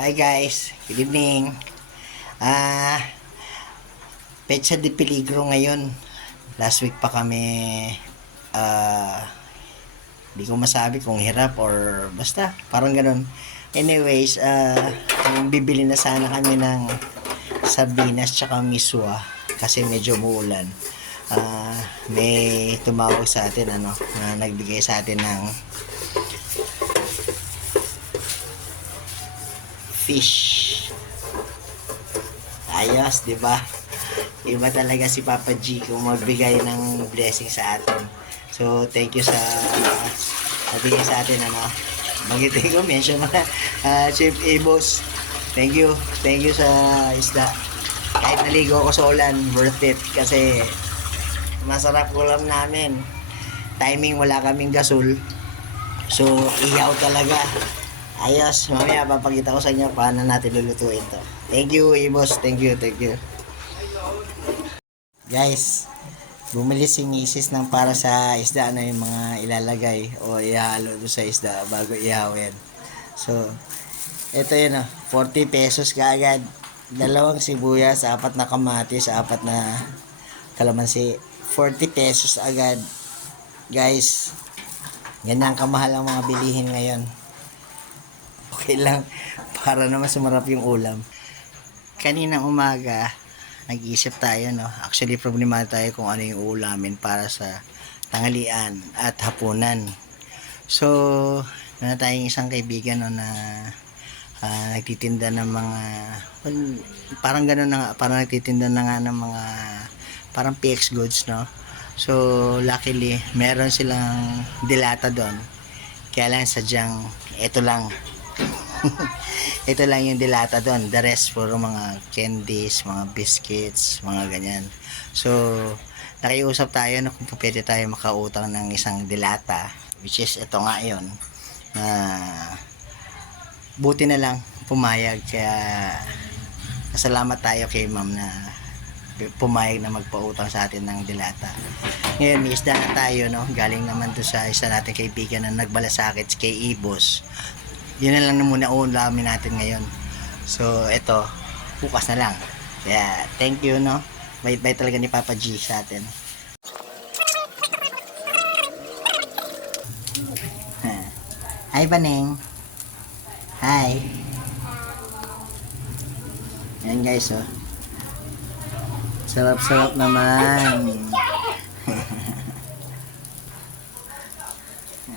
Hi guys, good evening. Ah, Petsa de Peligro ngayon. Last week pa kami di ko masabi kung hirap or basta, parang ganun. Anyways, bibili na sana kami ng sardinas tsaka miswa kasi medyo muulan. May tumawag sa atin na nagbigay sa atin ng fish. Ayos, di ba? Iba talaga si Papa G kung magbigay ng blessing sa atin. So, thank you sa nabigay sa atin, magitin ko, mention mo na, Chef Abos. Thank you. Thank you sa isda. Kahit naligo ako sa ulan, worth it. Kasi, masarap ulam namin. Timing, wala kaming gasol. So, iyaw talaga. Ayos, mamaya papakita ko sa inyo paano natin lulutuin to. Thank you, Ibos. Thank you. Guys, bumili si Mrs. ng para sa isda na yung mga ilalagay o ihalo doon sa isda bago ihawin. So, ito yun 40 pesos kaagad. Dalawang sibuyas, 4 na kamatis, 4 na kalamansi. 40 pesos agad. Guys, ganyan kamahal ang mga bilihin ngayon. Okay lang para naman sumarap yung ulam. Kaninang umaga nag-iisip tayo actually problema tayo kung ano yung ulamin para sa tanghalian at hapunan. So meron tayong isang kaibigan na nagtitinda ng mga parang gano'n na parang nagtitinda na nga ng mga parang PX goods so luckily meron silang dilata doon, kaya lang sadyang ito lang ito lang yung dilata doon, the rest puro mga candies, mga biscuits, mga ganyan. So nakiusap tayo kung pwede tayo makautang ng isang dilata, which is ito nga yun. Buti na lang pumayag, kaya salamat tayo kay ma'am na pumayag na magpautang sa atin ng dilata. Ngayon may isda na tayo galing naman to sa isa nating kaibigan na nagbalasakit kay Ibos. Yun na lang na muna ulamin natin ngayon. So, ito, bukas na lang. Kaya, thank you, Bait-bait talaga ni Papa G sa atin. Hi, Baneng. Hi. Ayan, guys, Sarap-sarap naman.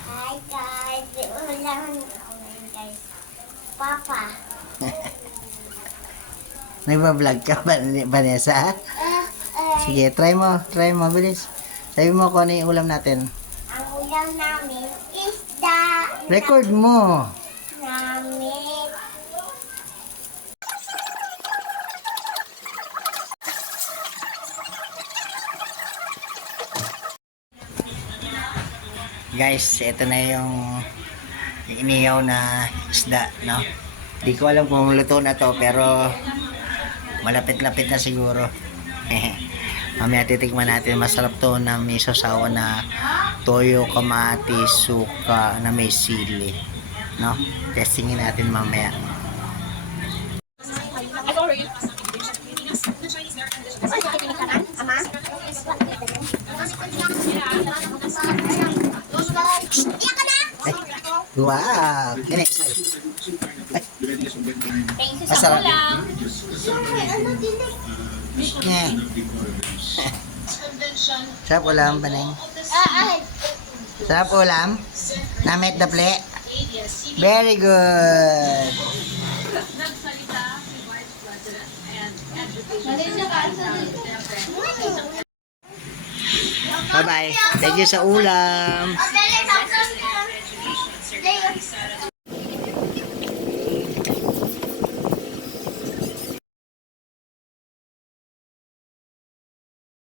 Hi, guys. Papa. Nagbablog ka ba, Vanessa? Sige, try mo, bilis. Sabi mo kung ano yung ulam natin. Ang ulam namin isda. Record mo. Namin. Guys, ito na yung inihaw na isda, Di ko alam kung luto na to, pero malapit-lapit na siguro. Mamaya titikman natin. Masarap to na may sasawa na toyo, kamatis, suka, na may sili, Testingin natin mamaya. Wow! Kini. Masarap. Sarap ulam, Baneng. Sarap ulam. Namit daple. Very good. Bye-bye. Thank you sa ulam.